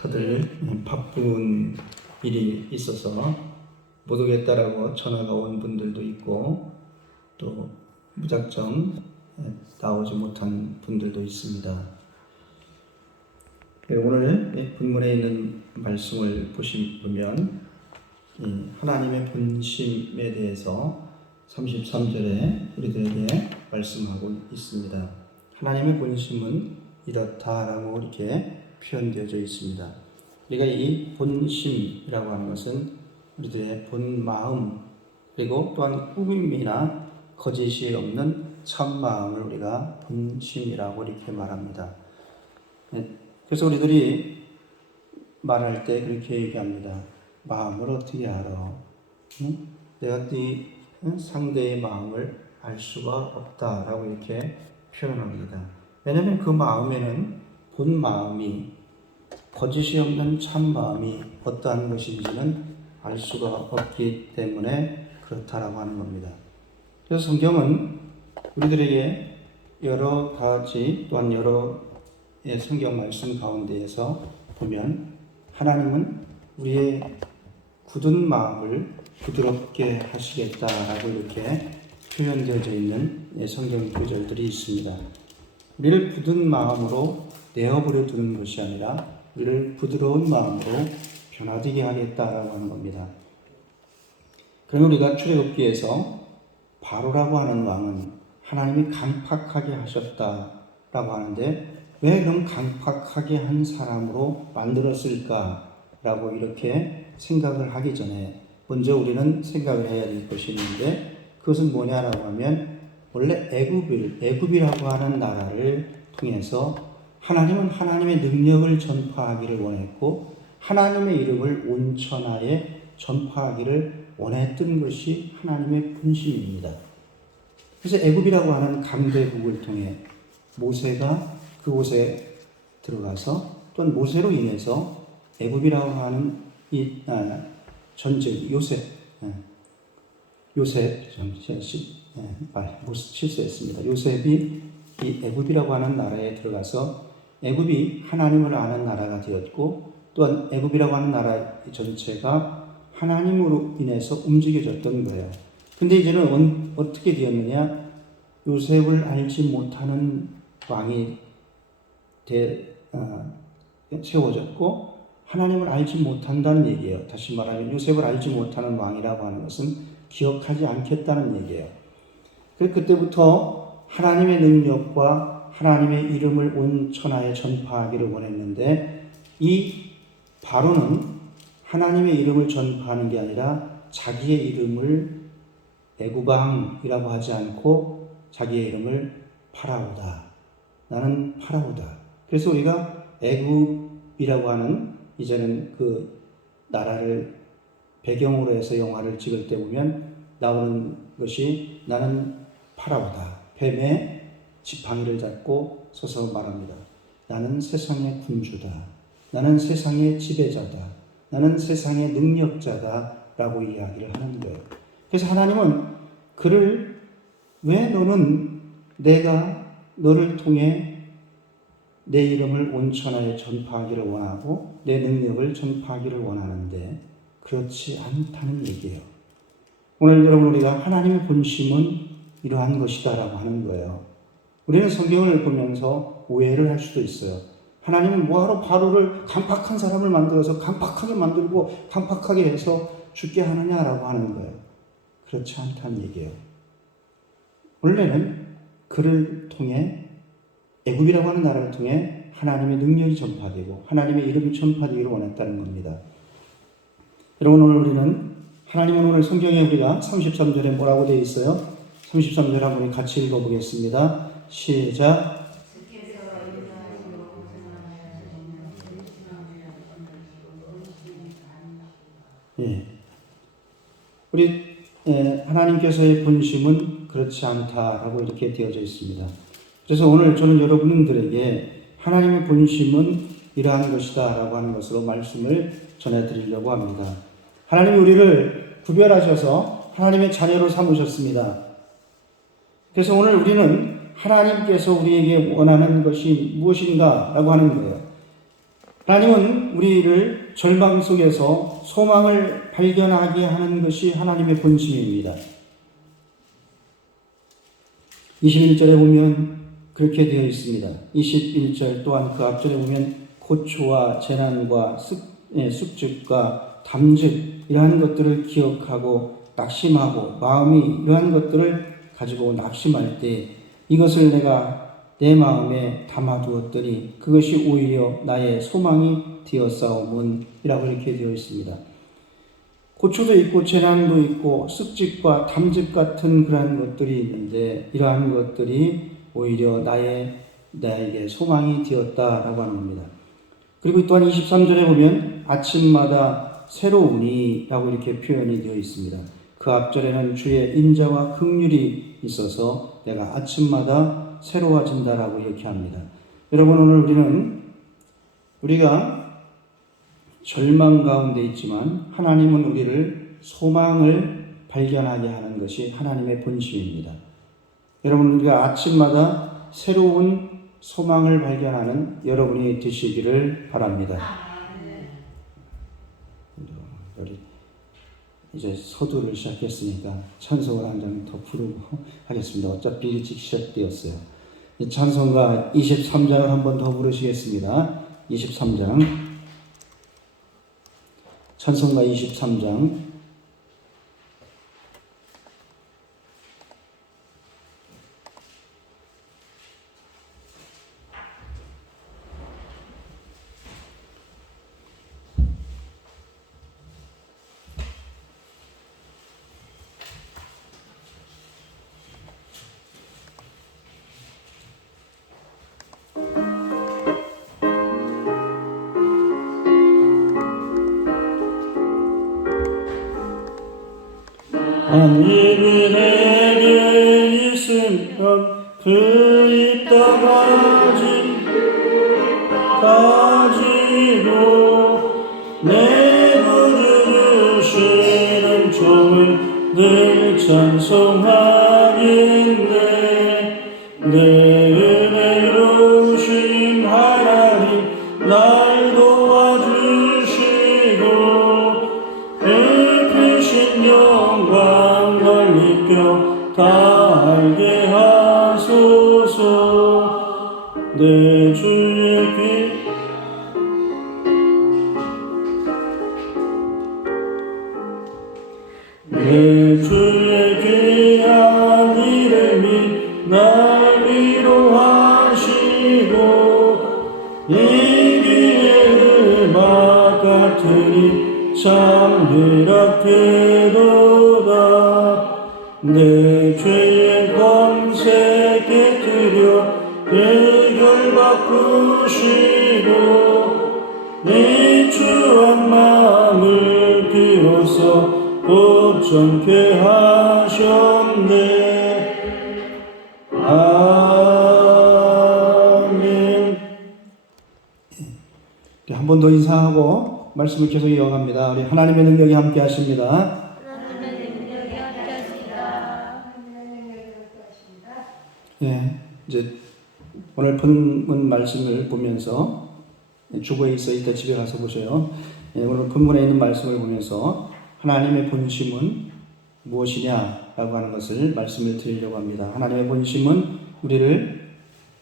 다들 바쁜 일이 있어서 못 오겠다라고 전화가 온 분들도 있고 또 무작정 나오지 못한 분들도 있습니다. 오늘 본문에 있는 말씀을 보시면 하나님의 본심에 대해서 33절에 우리들에게 말씀하고 있습니다. 하나님의 본심은 이렇다라고 이렇게 표현되어져 있습니다. 우리가 이 본심이라고 하는 것은 우리들의 본 마음 그리고 또한 꾸밈이나 거짓이 없는 참 마음을 우리가 본심이라고 이렇게 말합니다. 그래서 우리들이 말할 때 그렇게 얘기합니다. 마음을 어떻게 알아? 내가 네 상대의 마음을 알 수가 없다라고 이렇게 표현합니다. 왜냐하면 그 마음에는 본 마음이 거짓이 없는 참 마음이 어떠한 것인지는 알 수가 없기 때문에 그렇다라고 하는 겁니다. 그래서 성경은 우리들에게 여러 가지 또한 여러 성경 말씀 가운데에서 보면 하나님은 우리의 굳은 마음을 부드럽게 하시겠다라고 이렇게 표현되어져 있는 성경 구절들이 있습니다. 우리를 굳은 마음으로 내어버려 두는 것이 아니라 우리를 부드러운 마음으로 변화되게 하겠다라고 하는 겁니다. 그러면 우리가 출애굽기에서 바로라고 하는 왕은 하나님이 강팍하게 하셨다라고 하는데 왜 그럼 강팍하게 한 사람으로 만들었을까라고 이렇게 생각을 하기 전에 먼저 우리는 생각을 해야 될 것이 있는데 그것은 뭐냐라고 하면 원래 애굽이라고 하는 나라를 통해서 하나님은 하나님의 능력을 전파하기를 원했고 하나님의 이름을 온 천하에 전파하기를 원했던 것이 하나님의 본심입니다. 그래서 애굽이라고 하는 강대국을 통해 모세가 그곳에 들어가서 또는 모세로 인해서 애굽이라고 하는 이 전쟁 실수했습니다. 요셉이 이 애굽이라고 하는 나라에 들어가서 애굽이 하나님을 아는 나라가 되었고 또한 애굽이라고 하는 나라 전체가 하나님으로 인해서 움직여졌던 거예요. 근데 이제는 어떻게 되었느냐? 요셉을 알지 못하는 왕이 세워졌고 하나님을 알지 못한다는 얘기예요. 다시 말하면 요셉을 알지 못하는 왕이라고 하는 것은 기억하지 않겠다는 얘기예요. 그때부터 하나님의 능력과 하나님의 이름을 온 천하에 전파하기를 원했는데 이 바로는 하나님의 이름을 전파하는 게 아니라 자기의 이름을 애굽왕이라고 하지 않고 자기의 이름을 파라오다. 나는 파라오다. 그래서 우리가 애굽이라고 하는 이제는 그 나라를 배경으로 해서 영화를 찍을 때 보면 나오는 것이 나는 파라오다. 뱀의 지팡이를 잡고 서서 말합니다. 나는 세상의 군주다. 나는 세상의 지배자다. 나는 세상의 능력자다. 라고 이야기를 하는 거예요. 그래서 하나님은 그를 왜 너는 내가 너를 통해 내 이름을 온 천하에 전파하기를 원하고 내 능력을 전파하기를 원하는데 그렇지 않다는 얘기예요. 오늘 여러분 우리가 하나님의 본심은 이러한 것이다 라고 하는 거예요. 우리는 성경을 보면서 오해를 할 수도 있어요. 하나님은 뭐하러 바로를 강팍한 사람을 만들어서 강팍하게 만들고 강팍하게 해서 죽게 하느냐라고 하는 거예요. 그렇지 않다는 얘기예요. 원래는 그를 통해 애굽이라고 하는 나라를 통해 하나님의 능력이 전파되고 하나님의 이름이 전파되기를 원했다는 겁니다. 여러분 오늘 우리는 하나님은 오늘 성경에 우리가 33절에 뭐라고 되어 있어요? 33절 한번 같이 읽어보겠습니다. 시작. 예. 우리 하나님께서의 본심은 그렇지 않다라고 이렇게 되어져 있습니다. 그래서 오늘 저는 여러분들에게 하나님의 본심은 이러한 것이다 라고 하는 것으로 말씀을 전해드리려고 합니다. 하나님이 우리를 구별하셔서 하나님의 자녀로 삼으셨습니다. 그래서 오늘 우리는 하나님께서 우리에게 원하는 것이 무엇인가 라고 하는 거예요. 하나님은 우리를 절망 속에서 소망을 발견하게 하는 것이 하나님의 본심입니다. 21절에 보면 그렇게 되어 있습니다. 21절 또한 그 앞절에 보면 고초와 재난과 숙직과 담즙 이러한 것들을 기억하고 낙심하고 마음이 이러한 것들을 가지고 낙심할 때 이것을 내가 내 마음에 담아두었더니 그것이 오히려 나의 소망이 되었사오문이라고 이렇게 되어 있습니다. 고초도 있고 재난도 있고 습집과 담즙 같은 그러한 것들이 있는데 이러한 것들이 오히려 나에게 소망이 되었다라고 하는 겁니다. 그리고 또한 23절에 보면 아침마다 새로우니 라고 이렇게 표현이 되어 있습니다. 그 앞절에는 주의 인자와 긍휼이 있어서 내가 아침마다 새로워진다라고 이렇게 합니다. 여러분, 오늘 우리가 절망 가운데 있지만 하나님은 우리를 소망을 발견하게 하는 것이 하나님의 본심입니다. 여러분, 우리가 아침마다 새로운 소망을 발견하는 여러분이 되시기를 바랍니다. 이제 서두를 시작했으니까 찬송을 한 장 더 부르고 하겠습니다. 어차피 일찍 시작되었어요. 찬송가 23장을 한 번 더 부르시겠습니다. 23장. 찬송가 23장. 하나님이 내게 있으면 그 있다 가지고 내 구주 주시는 종을 늘 찬송하겠네. 내 은혜로우신 하나님 날 도와주시고 그 크신 영광 널리며 다 알게 하소서. 내 주의 귀한 이름이 날 위로하시고 이 귀의 음악 같으니 참 희락되도다. 내 죄의 권세 깨뜨려 대결 바꾸시고 이 추한 마음을 비로소 걱정케 하셨네. 아멘. 한 번 더 인사하고 말씀을 계속 이어갑니다. 우리 하나님의 능력이 함께 하십니다. 예, 이제 오늘 본문 말씀을 보면서 주보에 있어 이따 집에 가서 보세요. 예, 오늘 본문에 있는 말씀을 보면서 하나님의 본심은 무엇이냐라고 하는 것을 말씀을 드리려고 합니다. 하나님의 본심은 우리를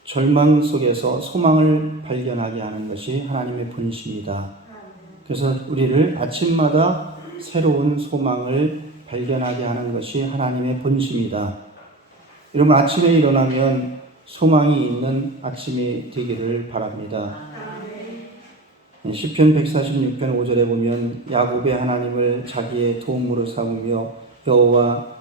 절망 속에서 소망을 발견하게 하는 것이 하나님의 본심이다. 그래서 우리를 아침마다 새로운 소망을 발견하게 하는 것이 하나님의 본심이다. 여러분, 아침에 일어나면 소망이 있는 아침이 되기를 바랍니다. 시편 146편 5절에 보면 야곱의 하나님을 자기의 도움으로 삼으며 여호와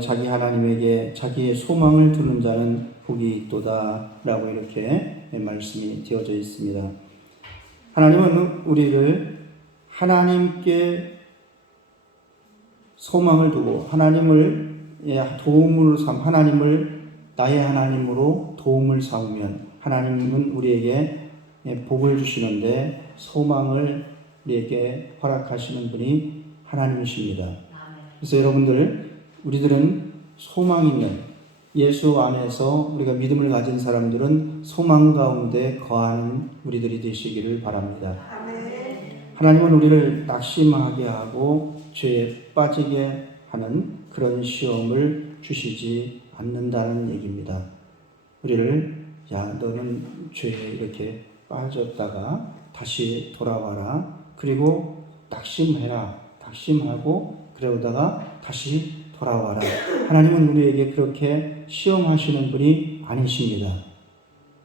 자기 하나님에게 자기의 소망을 두는 자는 복이 있도다 라고 이렇게 말씀이 되어져 있습니다. 하나님은 우리를 하나님께 소망을 두고 하나님을 도움으로 하나님을 나의 하나님으로 도움을 삼으면 하나님은 우리에게 복을 주시는데 소망을 우리에게 허락하시는 분이 하나님이십니다. 그래서 여러분들, 우리들은 소망 있는 예수 안에서 우리가 믿음을 가진 사람들은 소망 가운데 거하는 우리들이 되시기를 바랍니다. 하나님은 우리를 낙심하게 하고 죄에 빠지게 하는 그런 시험을 주시지 않는다는 얘기입니다. 우리를 너는 죄에 이렇게 빠졌다가 다시 돌아와라. 그리고 낙심하고 그러다가 다시 돌아와라. 하나님은 우리에게 그렇게 시험하시는 분이 아니십니다.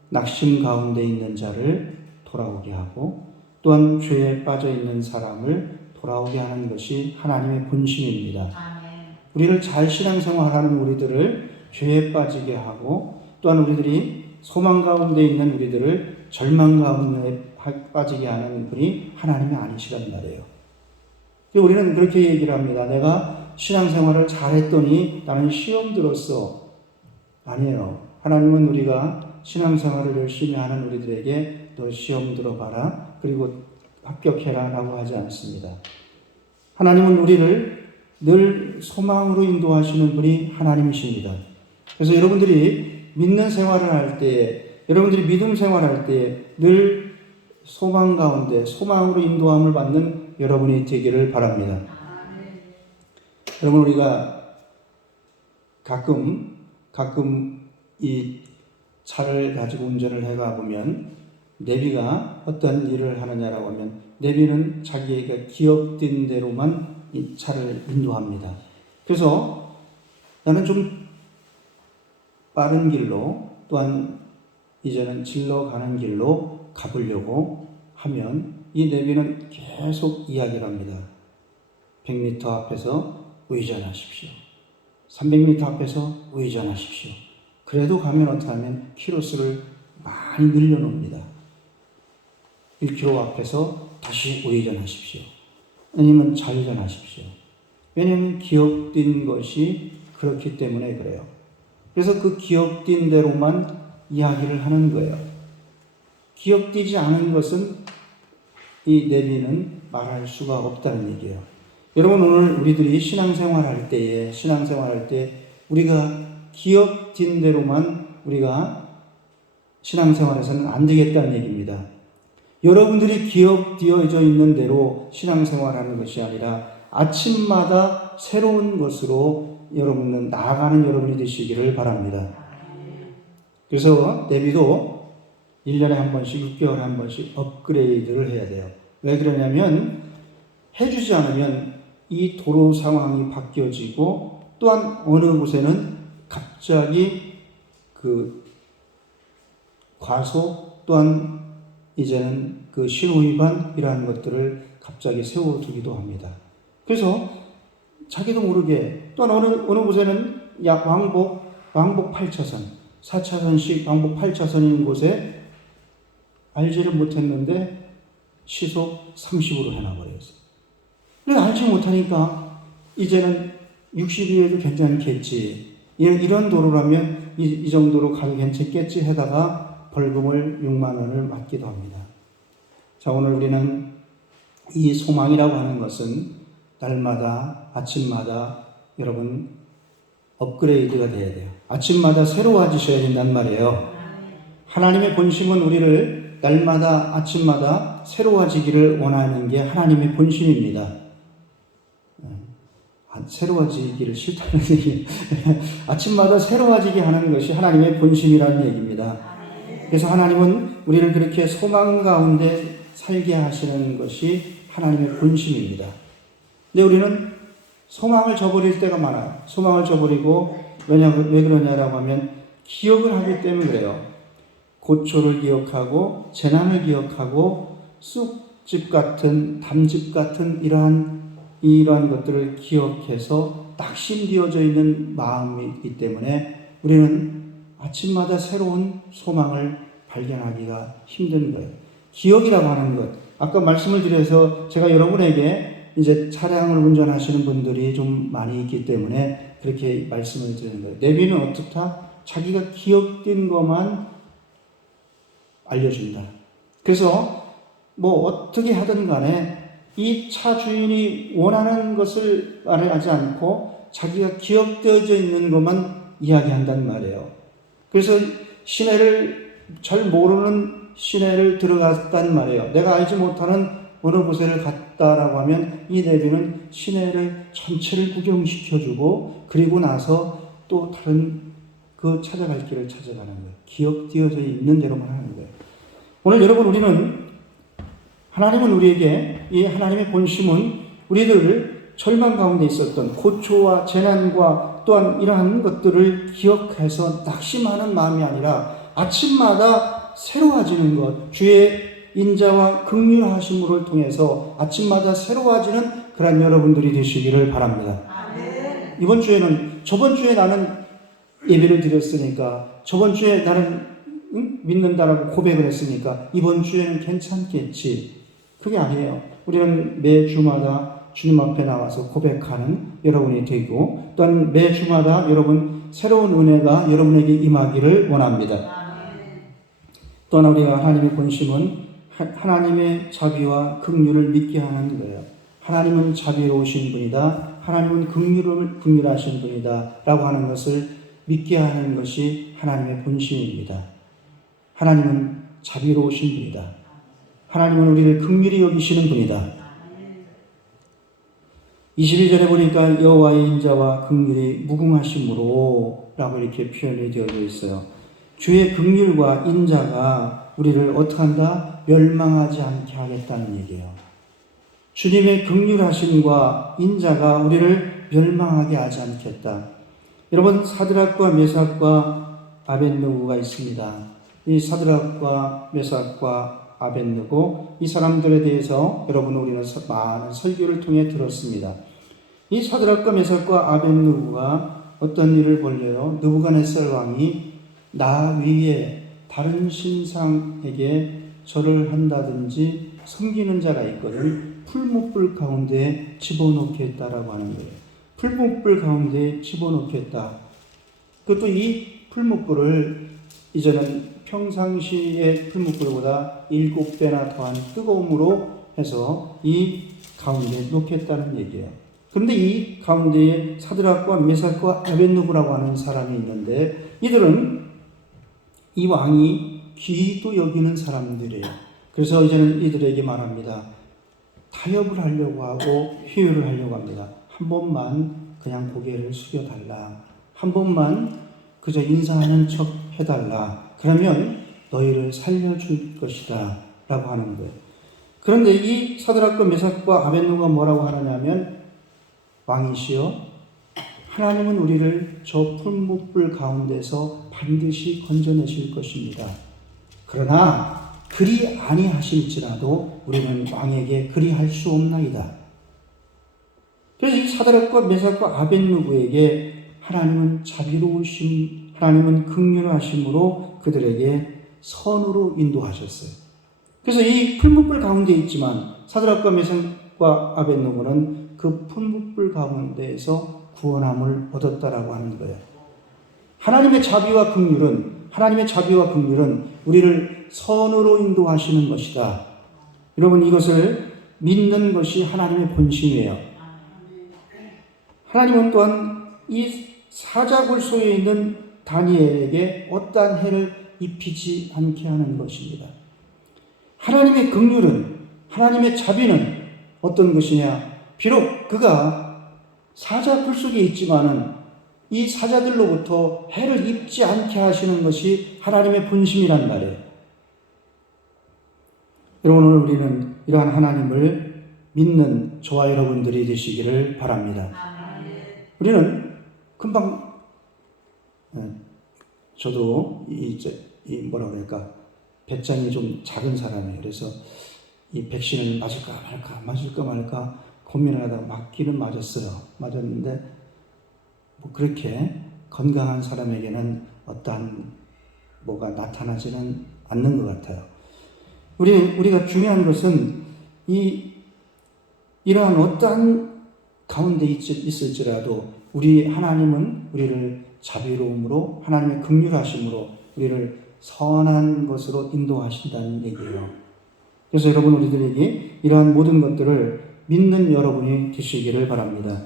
낙심 가운데 있는 자를 돌아오게 하고 또한 죄에 빠져 있는 사람을 돌아오게 하는 것이 하나님의 본심입니다. 우리를 잘 신앙생활하는 우리들을 죄에 빠지게 하고 또한 우리들이 소망 가운데 있는 우리들을 절망 가운데 빠지게 하는 분이 하나님이 아니시란 말이에요. 우리는 그렇게 얘기를 합니다. 내가 신앙생활을 잘했더니 나는 시험 들었어. 아니에요. 하나님은 우리가 신앙생활을 열심히 하는 우리들에게 너 시험 들어봐라. 그리고 합격해라 라고 하지 않습니다. 하나님은 우리를 늘 소망으로 인도하시는 분이 하나님이십니다. 그래서 여러분들이 믿는 생활을 할 때에, 여러분들이 믿음 생활할 때에 늘 소망 가운데 소망으로 인도함을 받는 여러분이 되기를 바랍니다. 여러분, 우리가 가끔 이 차를 가지고 운전을 해가 보면 내비가 어떤 일을 하느냐라고 하면 내비는 자기가 기억된 대로만 이 차를 인도합니다. 그래서 나는 좀 빠른 길로 또한 이제는 질러 가는 길로 가보려고 하면 이 내비는 계속 이야기를 합니다. 100m 앞에서 우회전하십시오. 300m 앞에서 우회전하십시오. 그래도 가면 어떻게 하면 키로수를 많이 늘려놓습니다. 1km 앞에서 다시 우회전하십시오. 아니면 좌회전하십시오. 왜냐하면 기억된 것이 그렇기 때문에 그래요. 그래서 그 기억된 대로만 이야기를 하는 거예요. 기억되지 않은 것은 이 내비는 말할 수가 없다는 얘기예요. 여러분, 오늘 우리들이 신앙생활할 때 우리가 기억된 대로만 우리가 신앙생활에서는 안 되겠다는 얘기입니다. 여러분들이 기억되어져 있는 대로 신앙생활하는 것이 아니라 아침마다 새로운 것으로 여러분은 나아가는 여러분이 되시기를 바랍니다. 그래서 내비도 1년에 한 번씩, 6개월에 한 번씩 업그레이드를 해야 돼요. 왜 그러냐면 해주지 않으면 이 도로 상황이 바뀌어지고 또한 어느 곳에는 갑자기 그 과속 또한 이제는 그 신호위반이라는 것들을 갑자기 세워두기도 합니다. 그래서 자기도 모르게 또한 어느 곳에는 왕복 8차선, 4차선씩 왕복 8차선인 곳에 알지를 못했는데 시속 30으로 해놔버렸어요. 그래서 알지 못하니까 이제는 60이어도 괜찮겠지. 이런 도로라면 이 정도로 가도 괜찮겠지 하다가 벌금을 6만 원을 맞기도 합니다. 자, 오늘 우리는 이 소망이라고 하는 것은 날마다 아침마다 여러분 업그레이드가 돼야 돼요. 아침마다 새로워지셔야 된단 말이에요. 하나님의 본심은 우리를 날마다 아침마다 새로워지기를 원하는 게 하나님의 본심입니다. 새로워지기를 싫다는 얘기. 아침마다 새로워지게 하는 것이 하나님의 본심이라는 얘기입니다. 그래서 하나님은 우리를 그렇게 소망 가운데 살게 하시는 것이 하나님의 본심입니다. 근데 우리는 소망을 저버릴 때가 많아요. 소망을 저버리고 왜 그러냐라고 하면 기억을 하기 때문에 그래요. 고초를 기억하고 재난을 기억하고 쑥집 같은 담즙 같은 이러한 것들을 기억해서 낙심되어져 있는 마음이기 때문에 우리는 아침마다 새로운 소망을 발견하기가 힘든 거예요. 기억이라고 하는 것. 아까 말씀을 드려서 제가 여러분에게 이제 차량을 운전하시는 분들이 좀 많이 있기 때문에 그렇게 말씀을 드리는 거예요. 내비는 어떻다? 자기가 기억된 것만 알려준다. 그래서 뭐 어떻게 하든 간에 이 차 주인이 원하는 것을 말하지 않고 자기가 기억되어져 있는 것만 이야기한단 말이에요. 그래서 시내를 잘 모르는 시내를 들어갔단 말이에요. 내가 알지 못하는 어느 곳에를 갔다라고 하면 이 레위는 시내를 전체를 구경시켜주고 그리고 나서 또 다른 그 찾아갈 길을 찾아가는 거예요. 기억되어져 있는 대로만 하는 거예요. 오늘 여러분 하나님은 우리에게 이 하나님의 본심은 우리들을 절망 가운데 있었던 고초와 재난과 또한 이러한 것들을 기억해서 낙심하는 마음이 아니라 아침마다 새로워지는 것, 주의 인자와 긍휼하심을 통해서 아침마다 새로워지는 그런 여러분들이 되시기를 바랍니다. 아멘. 저번 주에 나는 예배를 드렸으니까, 저번 주에 나는 믿는다라고 고백을 했으니까 이번 주에는 괜찮겠지. 그게 아니에요. 우리는 매 주마다 주님 앞에 나와서 고백하는 여러분이 되고, 또한 매 주마다 여러분 새로운 은혜가 여러분에게 임하기를 원합니다. 또한 우리가 하나님의 본심은 하나님의 자비와 긍휼을 믿게 하는 거예요. 하나님은 자비로우신 분이다. 하나님은 긍휼하신 분이다. 라고 하는 것을 믿게 하는 것이 하나님의 본심입니다. 하나님은 자비로우신 분이다. 하나님은 우리를 긍휼히 여기시는 분이다. 22절에 보니까 여호와의 인자와 긍휼이 무궁하심으로 라고 이렇게 표현이 되어져 있어요. 주의 긍휼과 인자가 우리를 어떻게 한다? 멸망하지 않게 하겠다는 얘기예요. 주님의 긍휼하심과 인자가 우리를 멸망하게 하지 않겠다. 여러분, 사드락과 메삭과 아벳느고가 있습니다. 이 사드락과 메삭과 아벳느고, 이 사람들에 대해서 여러분 우리는 많은 설교를 통해 들었습니다. 이 사드락과 메삭과 아벳느고가 어떤 일을 벌려요? 느부갓네살 왕이 나 위에 다른 신상에게 절을 한다든지 섬기는 자가 있거든 풀무불 가운데 집어넣겠다라고 하는 거예요. 풀무불 가운데 집어넣겠다. 그것도 이 풀무불을 이제는 평상시의 풀무불보다 7배나 더한 뜨거움으로 해서 이 가운데 놓겠다는 얘기예요. 그런데 이 가운데에 사드락과 메삭과 아벳느고라고 하는 사람이 있는데, 이들은 이 왕이 귀도 여기는 사람들이에요. 그래서 이제는 이들에게 말합니다. 타협을 하려고 하고 회유를 하려고 합니다. 한 번만 그냥 고개를 숙여달라. 한 번만 그저 인사하는 척 해달라. 그러면 너희를 살려줄 것이다. 라고 하는 거예요. 그런데 이 사드락과 메삭과 아벳느고가 뭐라고 하느냐면, 왕이시여, 하나님은 우리를 저 풀무불 가운데서 반드시 건져내실 것입니다. 그러나 그리 아니하실지라도 우리는 왕에게 그리할 수 없나이다. 그래서 이 사드락과 메삭과 아벳느고에게 하나님은 자비로우심, 하나님은 긍휼하심으로 그들에게 선으로 인도하셨어요. 그래서 이 풀무불 가운데 있지만 사드락과 메삭과 아벳느고는 그 풀무불 가운데에서 구원함을 얻었다라고 하는 거예요. 하나님의 자비와 긍휼은 우리를 선으로 인도하시는 것이다. 여러분, 이것을 믿는 것이 하나님의 본심이에요. 하나님은 또한 이 사자굴소에 있는 다니엘에게 어떠한 해를 입히지 않게 하는 것입니다. 하나님의 긍휼은, 하나님의 자비는 어떤 것이냐? 비록 그가 사자 굴속에 있지만은 이 사자들로부터 해를 입지 않게 하시는 것이 하나님의 본심이란 말이에요. 여러분, 오늘 우리는 이러한 하나님을 믿는 저와 여러분들이 되시기를 바랍니다. 우리는 금방, 저도 뭐라 그럴까, 배짱이 좀 작은 사람이에요. 그래서 이 백신을 맞을까 말까 고민을 하다가 맞기는 맞았는데, 뭐 그렇게 건강한 사람에게는 어떠한 뭐가 나타나지는 않는 것 같아요. 우리가 중요한 것은 이러한 어떠한 가운데 있을지라도 하나님은 우리를 자비로움으로, 하나님의 긍휼하심으로 우리를 선한 것으로 인도하신다는 얘기예요. 그래서 여러분, 우리들에게 이러한 모든 것들을 믿는 여러분이 되시기를 바랍니다.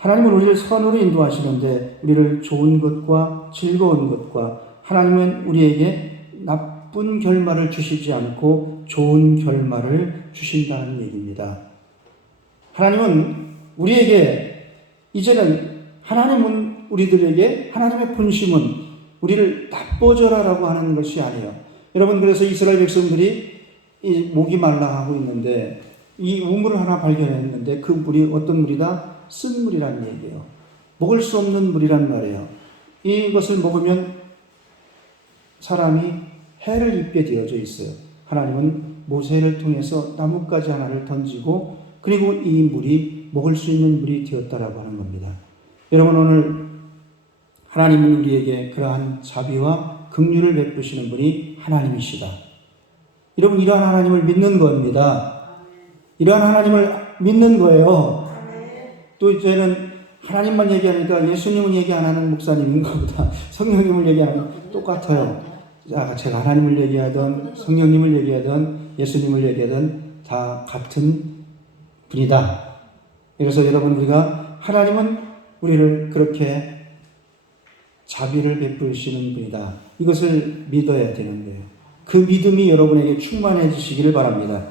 하나님은 우리를 선으로 인도하시는데 우리를 좋은 것과 즐거운 것과 하나님은 우리에게 나쁜 결말을 주시지 않고 좋은 결말을 주신다는 얘기입니다. 하나님은 우리에게 이제는 하나님은 우리들에게 하나님의 본심은 우리를 나빠져라라고 하는 것이 아니에요. 여러분 그래서 이스라엘 백성들이 이 목이 말라하고 있는데 이 우물을 하나 발견했는데 그 물이 어떤 물이다? 쓴 물이라는 얘기예요. 먹을 수 없는 물이란 말이에요. 이것을 먹으면 사람이 해를 입게 되어져 있어요. 하나님은 모세를 통해서 나뭇가지 하나를 던지고 그리고 이 물이 먹을 수 있는 물이 되었다라고 하는 겁니다. 여러분 오늘 하나님은 우리에게 그러한 자비와 긍휼을 베푸시는 분이 하나님이시다. 여러분 이러한 하나님을 믿는 겁니다. 이러한 하나님을 믿는 거예요. 또 이제는 하나님만 얘기하니까 예수님은 얘기 안 하는 목사님인가 보다. 성령님을 얘기하면 똑같아요. 제가 하나님을 얘기하든 성령님을 얘기하든 예수님을 얘기하든 다 같은 분이다. 그래서 여러분 우리가 하나님은 우리를 그렇게 자비를 베푸시는 분이다. 이것을 믿어야 되는 거예요. 그 믿음이 여러분에게 충만해지시기를 바랍니다.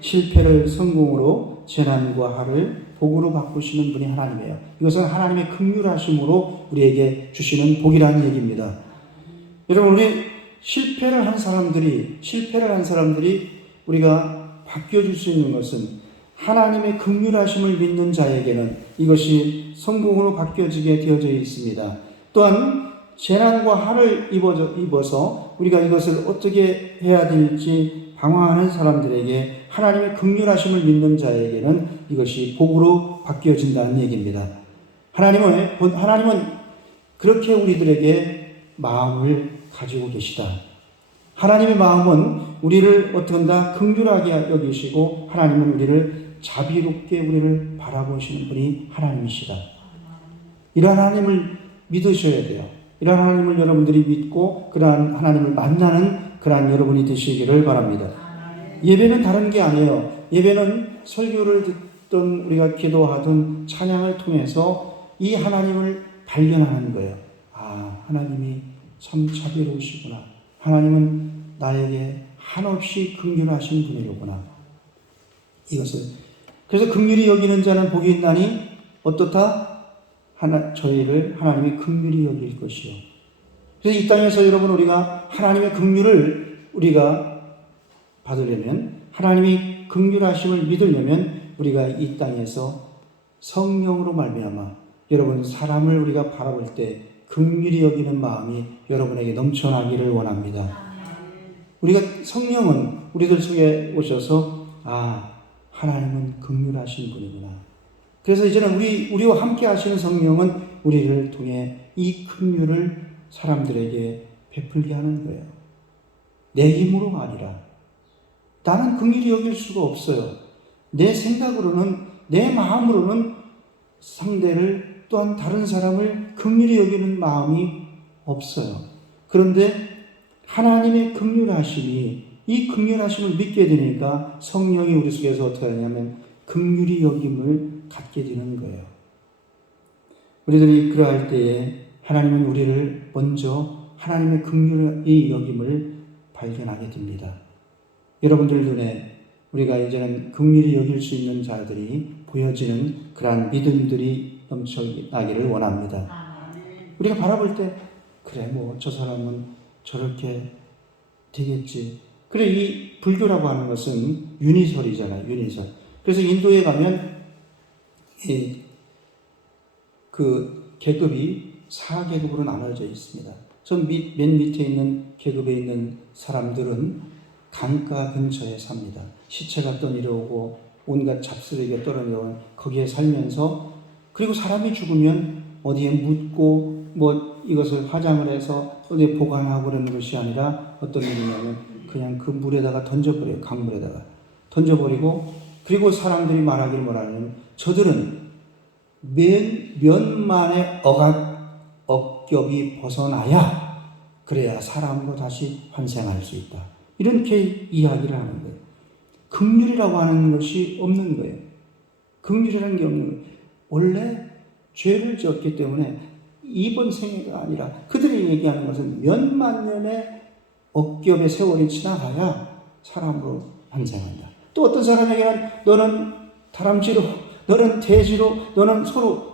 실패를 성공으로, 재난과 화를 복으로 바꾸시는 분이 하나님이에요. 이것은 하나님의 긍휼하심으로 우리에게 주시는 복이라는 얘기입니다. 여러분 우리 실패를 한 사람들이 우리가 바뀌어줄 수 있는 것은 하나님의 긍휼하심을 믿는 자에게는 이것이 성공으로 바뀌어지게 되어져 있습니다. 또한 재난과 화를 입어서 우리가 이것을 어떻게 해야 될지 방황하는 사람들에게 하나님의 긍휼하심을 믿는 자에게는 이것이 복으로 바뀌어진다는 얘기입니다. 하나님은 그렇게 우리들에게 마음을 가지고 계시다. 하나님의 마음은 우리를 어떤가 긍휼하게 여기시고 하나님은 우리를 자비롭게 우리를 바라보시는 분이 하나님이시다. 이러한 하나님을 믿으셔야 돼요. 이러한 하나님을 여러분들이 믿고 그러한 하나님을 만나는 그러한 여러분이 되시기를 바랍니다. 예배는 다른 게 아니에요. 예배는 설교를 듣든 우리가 기도하든 찬양을 통해서 이 하나님을 발견하는 거예요. 아, 하나님이 참 자비로우시구나. 하나님은 나에게 한없이 긍휼하신 분이로구나. 그래서 긍휼히 여기는 자는 복이 있나니 어떻다? 저희를 하나님이 긍휼히 여길 것이요. 그래서 이 땅에서 여러분 우리가 하나님의 긍휼을 우리가 받으려면 하나님이 긍휼하심을 믿으려면 우리가 이 땅에서 성령으로 말미암아 여러분 사람을 우리가 바라볼 때 긍휼히 여기는 마음이 여러분에게 넘쳐나기를 원합니다. 우리가 성령은 우리들 속에 오셔서 하나님은 긍휼하신 분이구나. 그래서 이제는 우리와 함께 하시는 성령은 우리를 통해 이 긍휼을 사람들에게 베풀게 하는 거예요. 내 힘으로가 아니라 나는 긍휼히 여길 수가 없어요. 내 생각으로는 내 마음으로는 상대를 또한 다른 사람을 긍휼히 여기는 마음이 없어요. 그런데 하나님의 긍휼하심이 이 긍휼하심을 믿게 되니까 성령이 우리 속에서 어떻게 하냐면 긍휼히 여김을 갖게 되는 거예요. 우리들이 그러할 때에 하나님은 우리를 먼저 하나님의 긍휼히 여김을 발견하게 됩니다. 여러분들 눈에 우리가 이제는 긍휼히 여길 수 있는 자들이 보여지는 그러한 믿음들이 넘쳐나기를 원합니다. 우리가 바라볼 때 그래 저 사람은 저렇게 되겠지. 그래 이 불교라고 하는 것은 윤희설이잖아요. 윤희설. 그래서 인도에 가면 그 계급이 4계급으로 나눠져 있습니다. 맨 밑에 있는 계급에 있는 사람들은 강가 근처에 삽니다. 시체가 떠내려오고 온갖 잡쓰레기가 떨어져오는 거기에 살면서 그리고 사람이 죽으면 어디에 묻고 이것을 화장을 해서 어디에 보관하고 그러는 것이 아니라 어떤 일이냐면 그냥 그 물에다가 던져버려요. 강물에다가 던져버리고 그리고 사람들이 말하길 뭐라냐면 저들은 몇 만의 억겹이 벗어나야 그래야 사람으로 다시 환생할 수 있다. 이렇게 이야기를 하는 거예요. 긍휼이라고 하는 것이 없는 거예요. 긍휼이라는 게 없는 거예요. 원래 죄를 지었기 때문에 이번 생애가 아니라 그들이 얘기하는 것은 몇만 년의 억겹의 세월이 지나가야 사람으로 환생한다. 또 어떤 사람에게는 너는 다람쥐로, 너는 돼지로, 너는 서로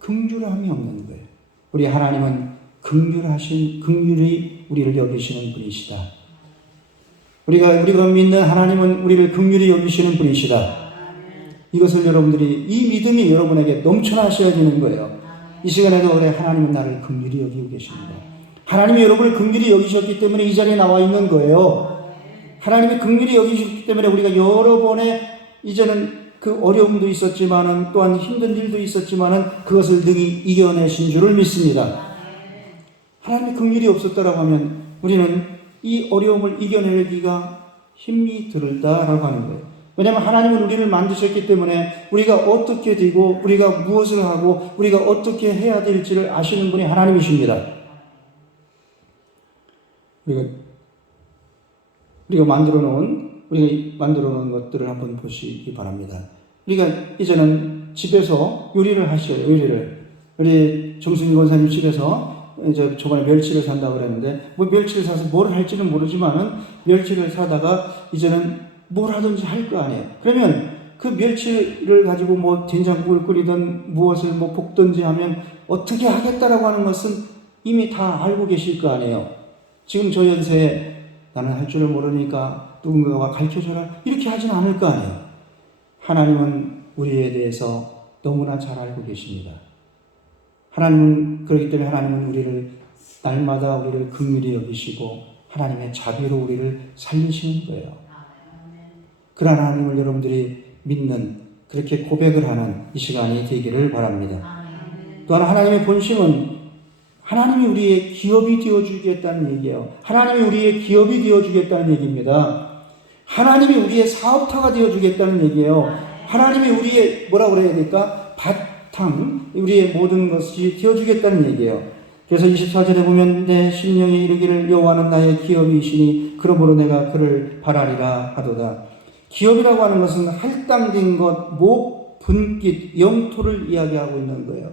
긍휼함이 없는 거예요. 우리 하나님은 긍휼히 우리를 여기시는 분이시다. 우리가 믿는 하나님은 우리를 긍휼히 여기시는 분이시다. 이것을 여러분들이, 이 믿음이 여러분에게 넘쳐나셔야 되는 거예요. 이 시간에도 그래, 하나님은 나를 긍휼히 여기고 계십니다. 하나님이 여러분을 긍휼히 여기셨기 때문에 이 자리에 나와 있는 거예요. 하나님이 긍휼히 여기셨기 때문에 우리가 여러 번의 이제는 그 어려움도 있었지만은 또한 힘든 일도 있었지만은 그것을 능히 이겨내신 줄을 믿습니다. 하나님이 긍휼이 없었다라고 하면 우리는 이 어려움을 이겨내기가 힘이 들다라고 하는 거예요. 왜냐하면 하나님은 우리를 만드셨기 때문에 우리가 어떻게 되고 우리가 무엇을 하고 우리가 어떻게 해야 될지를 아시는 분이 하나님이십니다. 우리가 만들어 놓은 것들을 한번 보시기 바랍니다. 우리가 이제는 집에서 요리를 하셔요. 우리 정순이 권사님 집에서 이제 저번에 멸치를 산다고 그랬는데, 멸치를 사서 뭘 할지는 모르지만은 멸치를 사다가 이제는 뭘 하든지 할 거 아니에요. 그러면 그 멸치를 가지고 된장국을 끓이든 무엇을 볶든지 하면 어떻게 하겠다라고 하는 것은 이미 다 알고 계실 거 아니에요. 지금 저 연세에 나는 할 줄을 모르니까 누군가가 가르쳐줘라 이렇게 하지는 않을 거 아니에요. 하나님은 우리에 대해서 너무나 잘 알고 계십니다. 그렇기 때문에 하나님은 우리를 날마다 우리를 긍휼히 여기시고 하나님의 자비로 우리를 살리시는 거예요. 그런 하나님을 여러분들이 믿는, 그렇게 고백을 하는 이 시간이 되기를 바랍니다. 또한 하나님의 본심은 하나님이 우리의 기업이 되어주겠다는 얘기예요. 하나님이 우리의 기업이 되어주겠다는 얘기입니다. 하나님이 우리의 사업타가 되어주겠다는 얘기예요. 하나님이 우리의 뭐라고 그래야 될까? 바탕, 우리의 모든 것이 되어주겠다는 얘기예요. 그래서 24절에 보면 내 심령이 이르기를 여호와는 나의 기업이시니 그러므로 내가 그를 바라리라 하도다. 기업이라고 하는 것은 할당된 것, 목, 분깃, 영토를 이야기하고 있는 거예요.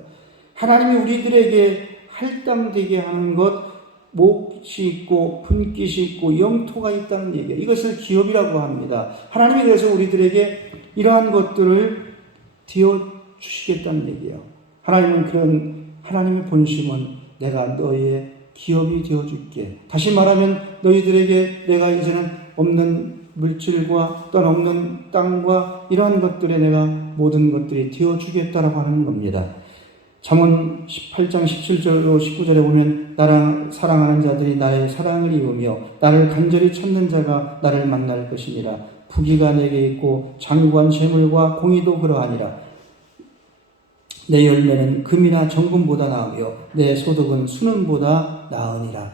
하나님이 우리들에게 할당되게 하는 것, 몫이 있고 분깃이 있고 영토가 있다는 얘기예요. 이것을 기업이라고 합니다. 하나님이 그래서 우리들에게 이러한 것들을 되어주시겠다는 얘기예요. 하나님의 본심은 내가 너희의 기업이 되어줄게. 다시 말하면 너희들에게 내가 이제는 없는 물질과 또한 없는 땅과 이러한 것들에 내가 모든 것들이 되어주겠다라고 하는 겁니다. 잠언 18장 17절로 19절에 보면 나를 사랑하는 자들이 나의 사랑을 입으며 나를 간절히 찾는 자가 나를 만날 것이니라. 부귀가 내게 있고 장구한 재물과 공의도 그러하니라. 내 열매는 금이나 정금보다 나으며 내 소득은 순은보다 나으니라.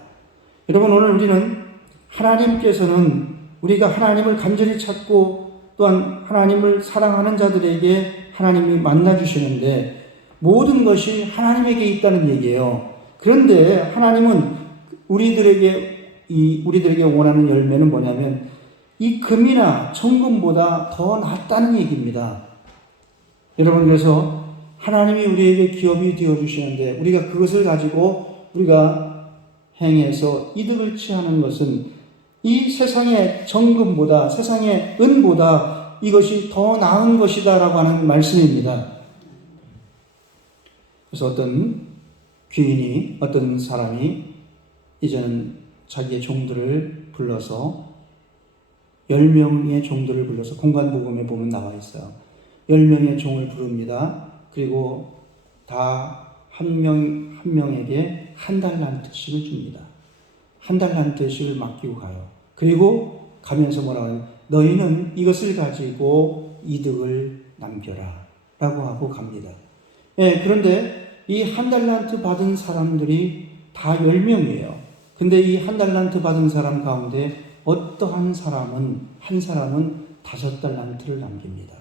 여러분, 오늘 우리는 하나님께서는 우리가 하나님을 간절히 찾고 또한 하나님을 사랑하는 자들에게 하나님이 만나주시는데 모든 것이 하나님에게 있다는 얘기예요. 그런데 하나님은 우리들에게 원하는 열매는 뭐냐면 이 금이나 정금보다 더 낫다는 얘기입니다. 여러분, 그래서 하나님이 우리에게 기업이 되어주시는데 우리가 그것을 가지고 우리가 행해서 이득을 취하는 것은 이 세상의 정금보다, 세상의 은보다 이것이 더 나은 것이다 라고 하는 말씀입니다. 그래서 어떤 사람이 이제는 자기의 종들을 불러서 10명의 종들을 불러서 공간복음에 보면 나와 있어요. 10명의 종을 부릅니다. 그리고 다 한 명에게 한 달란트씩을 줍니다. 한 달란트씩을 맡기고 가요. 그리고 가면서 뭐라고 해요? 너희는 이것을 가지고 이득을 남겨라 라고 하고 갑니다. 그런데 이 한 달란트 받은 사람들이 다 10명이에요. 근데 이 한 달란트 받은 사람 가운데 어떠한 사람은, 한 사람은 5달란트를 남깁니다.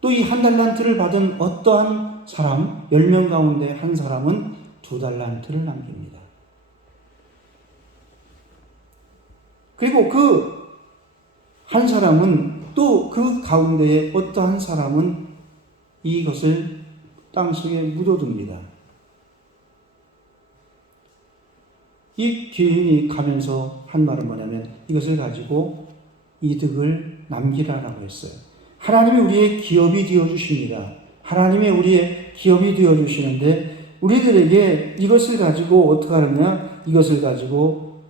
또 이 한 달란트를 받은 어떠한 사람, 10명 가운데 한 사람은 2달란트를 남깁니다. 그리고 그 한 사람은 또 그 가운데에 어떠한 사람은 이것을 땅속에 묻어둡니다. 이 귀인이 가면서 한 말은 뭐냐면 이것을 가지고 이득을 남기라라고 했어요. 하나님이 우리의 기업이 되어주십니다. 하나님이 우리의 기업이 되어주시는데 우리들에게 이것을 가지고 어떻게 하느냐? 이것을 가지고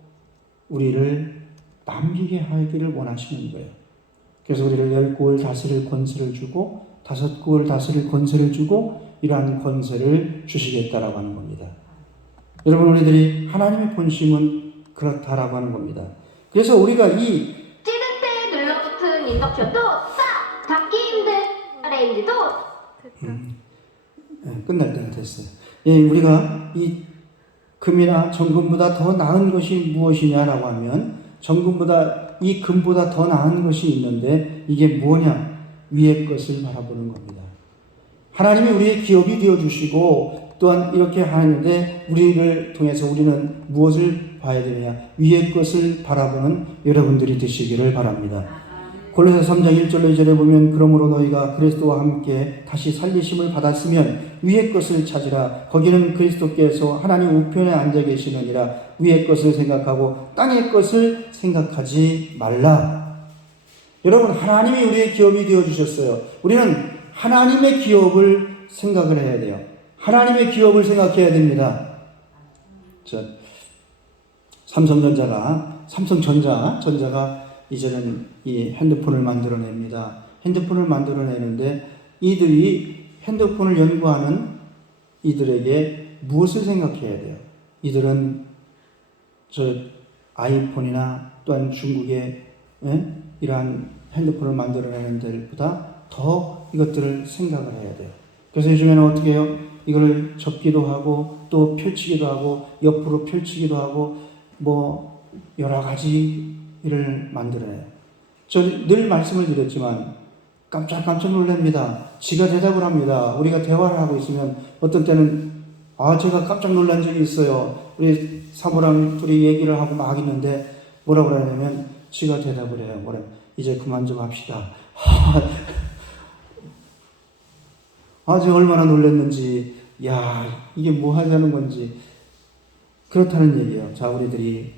우리를 남기게 하기를 원하시는 거예요. 그래서 우리를 10구을 다스릴 권세를 주고 5구을 다스릴 권세를 주고 이러한 권세를 주시겠다라고 하는 겁니다. 여러분, 우리들이 하나님의 본심은 그렇다라고 하는 겁니다. 그래서 우리가 이 찌를 때 눌러붙은 인덕션도 싹 닫기 힘든 레인지도 끝날 때가 됐어요. 우리가 이 금이나 정금보다 더 나은 것이 무엇이냐라고 하면 이 금보다 더 나은 것이 있는데 이게 뭐냐? 위의 것을 바라보는 겁니다. 하나님이 우리의 기업이 되어주시고 또한 이렇게 하는데 우리를 통해서 우리는 무엇을 봐야 되느냐? 위의 것을 바라보는 여러분들이 되시기를 바랍니다. 골로새 3장 1절로 2절에 보면 그러므로 너희가 그리스도와 함께 다시 살리심을 받았으면 위의 것을 찾으라. 거기는 그리스도께서 하나님 우편에 앉아 계시느니라. 위의 것을 생각하고 땅의 것을 생각하지 말라. 여러분, 하나님이 우리의 기업이 되어주셨어요. 우리는 하나님의 기업을 생각을 해야 돼요. 하나님의 기업을 생각해야 됩니다. 삼성전자가 이제는 이 핸드폰을 만들어냅니다. 핸드폰을 만들어내는데 이들이 핸드폰을 연구하는 이들에게 무엇을 생각해야 돼요? 이들은 아이폰이나 또한 중국의 이러한 핸드폰을 만들어내는 데보다 더 이것들을 생각을 해야 돼요. 그래서 요즘에는 어떻게 해요? 이걸 접기도 하고 또 펼치기도 하고 옆으로 펼치기도 하고 뭐 여러 가지를 만들어내요. 저 늘 말씀을 드렸지만 깜짝 놀랍니다. 지가 대답을 합니다. 우리가 대화를 하고 있으면 어떤 때는 제가 깜짝 놀란 적이 있어요. 우리 사모랑 둘이 얘기를 하고 막 있는데 뭐라고 그러냐면 지가 대답을 해요. 이제 그만 좀 합시다. 제가 얼마나 놀랐는지, 이게 뭐 하자는 건지, 그렇다는 얘기예요. 자, 우리들이,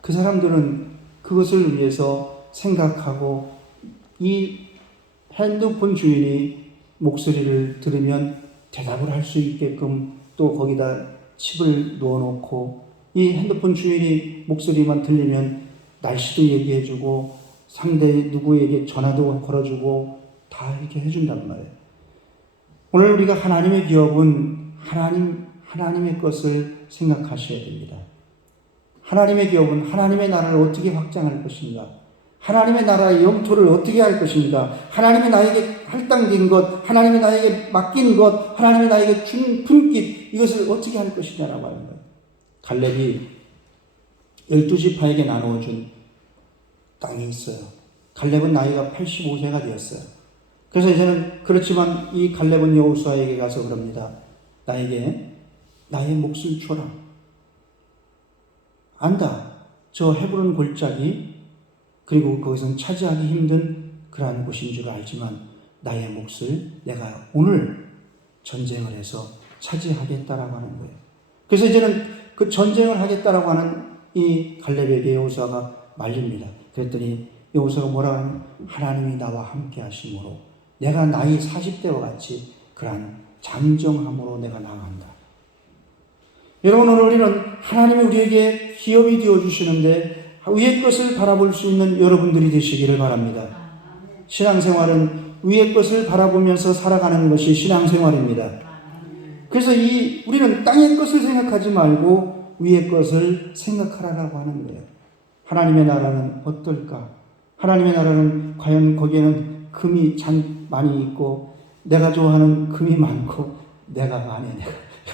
그 사람들은 그것을 위해서 생각하고, 이 핸드폰 주인이 목소리를 들으면 대답을 할 수 있게끔 또 거기다 칩을 넣어놓고, 이 핸드폰 주인이 목소리만 들리면 날씨도 얘기해주고, 상대 누구에게 전화도 걸어주고, 다 이렇게 해준단 말이에요. 오늘 우리가 하나님의 기업은 하나님의 것을 생각하셔야 됩니다. 하나님의 기업은 하나님의 나라를 어떻게 확장할 것인가? 하나님의 나라의 영토를 어떻게 할 것인가? 하나님이 나에게 할당된 것, 하나님이 나에게 맡긴 것, 하나님이 나에게 준 분깃, 이것을 어떻게 할 것이냐라고 하는 거예요. 갈렙이 12지파에게 나누어준 땅이 있어요. 갈렙은 나이가 85세가 되었어요. 그래서 이제는 그렇지만 이 갈렙은 여호수아에게 가서 그럽니다. 나에게 나의 몫을 줘라. 안다. 저 헤브론 골짜기 그리고 거기서는 차지하기 힘든 그러한 곳인 줄 알지만 나의 몫을 내가 오늘 전쟁을 해서 차지하겠다라고 하는 거예요. 그래서 이제는 그 전쟁을 하겠다라고 하는 이 갈렙에게 여호수아가 말립니다. 그랬더니 여호수아가 뭐라 하냐면 하나님이 나와 함께 하심으로 내가 나이 40대와 같이 그러한 장정함으로 내가 나아간다. 여러분, 오늘 우리는 하나님이 우리에게 기업이 되어주시는데 위의 것을 바라볼 수 있는 여러분들이 되시기를 바랍니다. 신앙생활은 위의 것을 바라보면서 살아가는 것이 신앙생활입니다. 그래서 우리는 땅의 것을 생각하지 말고 위의 것을 생각하라고 하는 거예요. 하나님의 나라는 어떨까? 하나님의 나라는 과연 거기에는 금이 많이 있고 내가 좋아하는 금이 많고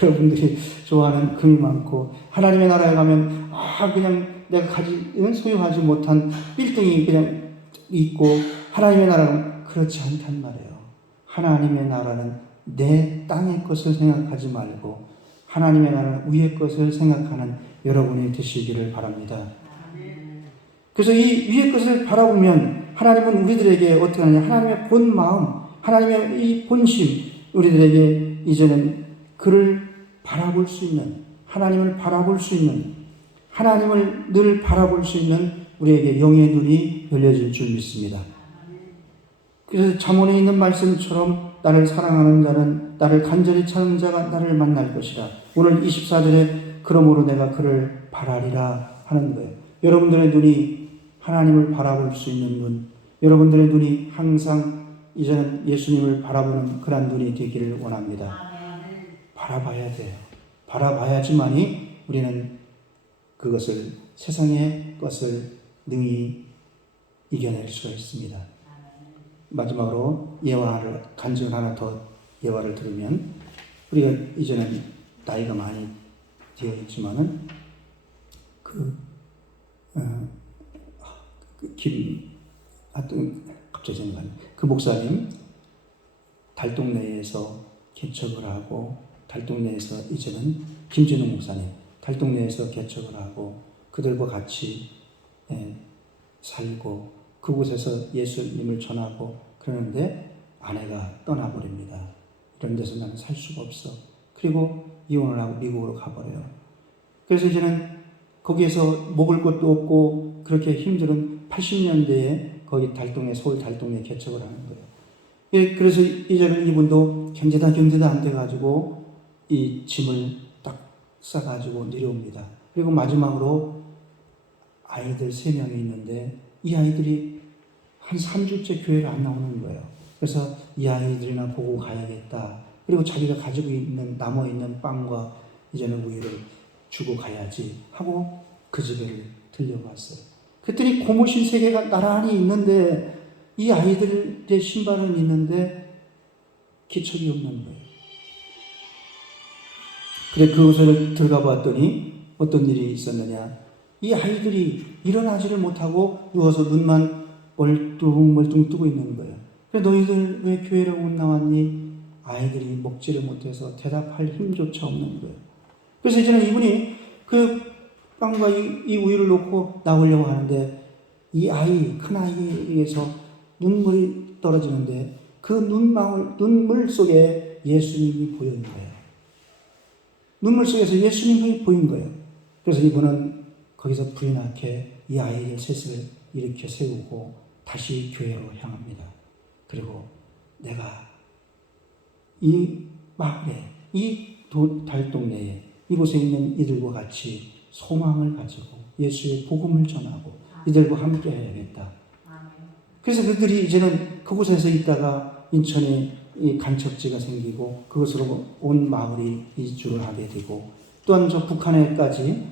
여러분들이 좋아하는 금이 많고 하나님의 나라에 가면 그냥 내가 소유하지 못한 빌딩이 그냥 있고 하나님의 나라는 그렇지 않단 말이에요. 하나님의 나라는 내 땅의 것을 생각하지 말고 하나님의 나라는 위의 것을 생각하는 여러분이 되시기를 바랍니다. 그래서 이 위의 것을 바라보면 하나님은 우리들에게 어떻게 하느냐? 하나님의 본 마음, 하나님의 이 본심, 우리들에게 이제는 그를 바라볼 수 있는, 하나님을 바라볼 수 있는, 하나님을 늘 바라볼 수 있는 우리에게 영의 눈이 열려질 줄 믿습니다. 그래서 잠언에 있는 말씀처럼 나를 사랑하는 자는, 나를 간절히 찾는 자가 나를 만날 것이라. 오늘 24절에 그러므로 내가 그를 바라리라 하는 거예요. 여러분들의 눈이 하나님을 바라볼 수 있는 눈, 여러분들의 눈이 항상 이제는 예수님을 바라보는 그런 눈이 되기를 원합니다. 바라봐야 돼요. 바라봐야지만이 우리는 그것을, 세상의 것을 능히 이겨낼 수가 있습니다. 마지막으로 예화를, 간증 하나 더 예화를 들으면, 우리가 이제는 나이가 많이 되어 있지만은 갑자기 생각나네. 그 목사님 달동네에서 개척을 하고, 달동네에서 이제는 김진웅 목사님 달동네에서 개척을 하고 그들과 같이 살고 그곳에서 예수님을 전하고 그러는데 아내가 떠나버립니다. 이런 데서 나는 살 수가 없어. 그리고 이혼을 하고 미국으로 가버려요. 그래서 이제는 거기에서 먹을 것도 없고 그렇게 힘든 80년대에 거기 달동네, 서울 달동네 개척을 하는 거예요. 그래서 이제는 이분도 경제다 안 돼가지고 이 짐을 딱 싸가지고 내려옵니다. 그리고 마지막으로 아이들 3명이 있는데 이 아이들이 한 3주째 교회를 안 나오는 거예요. 그래서 이 아이들이나 보고 가야겠다. 그리고 자기가 가지고 있는, 남아있는 빵과 이제는 우유를 주고 가야지 하고 그 집에를 들려왔어요. 그랬더니 고무신 3개가 나란히 있는데 이 아이들의 신발은 있는데 기척이 없는 거예요. 그래 그곳을 들어가 봤더니 어떤 일이 있었느냐. 이 아이들이 일어나지를 못하고 누워서 눈만 멀뚱멀뚱 뜨고 있는 거예요. 그래 너희들 왜 교회를 못 나왔니? 아이들이 먹지를 못해서 대답할 힘조차 없는 거예요. 그래서 이제는 이분이 그 빵과 이 우유를 놓고 나오려고 하는데 이 아이, 큰 아이에게서 눈물이 떨어지는데 그 눈물 속에 예수님이 보이는 거예요. 눈물 속에서 예수님이 보인 거예요. 그래서 이분은 거기서 불이 나게 이 아이의 셋을 일으켜 세우고 다시 교회로 향합니다. 그리고 내가 이 마을에, 이 달동네에 이곳에 있는 이들과 같이 소망을 가지고 예수의 복음을 전하고 이들과 함께 해야겠다. 그래서 그들이 이제는 그곳에서 있다가 인천에 이 간척지가 생기고 그것으로 온 마을이 이주를 하게 되고 또한 저 북한에까지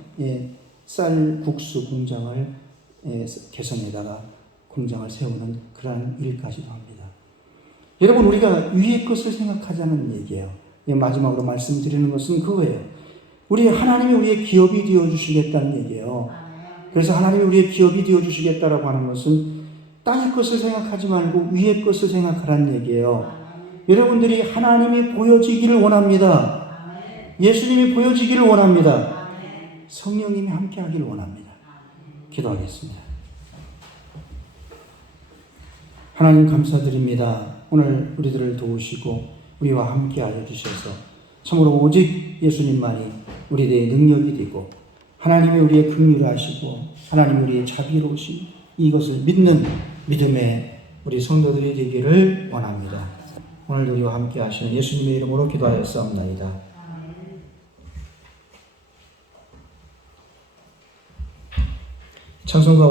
쌀국수 공장을 개선에다가 공장을 세우는 그러한 일까지도 합니다. 여러분 우리가 위의 것을 생각하자는 얘기예요. 마지막으로 말씀드리는 것은 그거예요. 하나님이 우리의 기업이 되어주시겠다는 얘기예요. 그래서 하나님이 우리의 기업이 되어주시겠다라고 하는 것은 땅의 것을 생각하지 말고 위의 것을 생각하라는 얘기예요. 여러분들이 하나님이 보여지기를 원합니다. 예수님이 보여지기를 원합니다. 성령님이 함께 하기를 원합니다. 기도하겠습니다. 하나님 감사드립니다. 오늘 우리들을 도우시고 우리와 함께 하여 주셔서 참으로 오직 예수님만이 우리의 능력이 되고 하나님이 우리의 긍휼을 하시고 하나님이 우리의 자비로우신 이것을 믿는 믿음의 우리 성도들이 되기를 원합니다. 오늘 우리와 함께 하시는 예수님의 이름으로 기도하였사옵나이다. 찬송가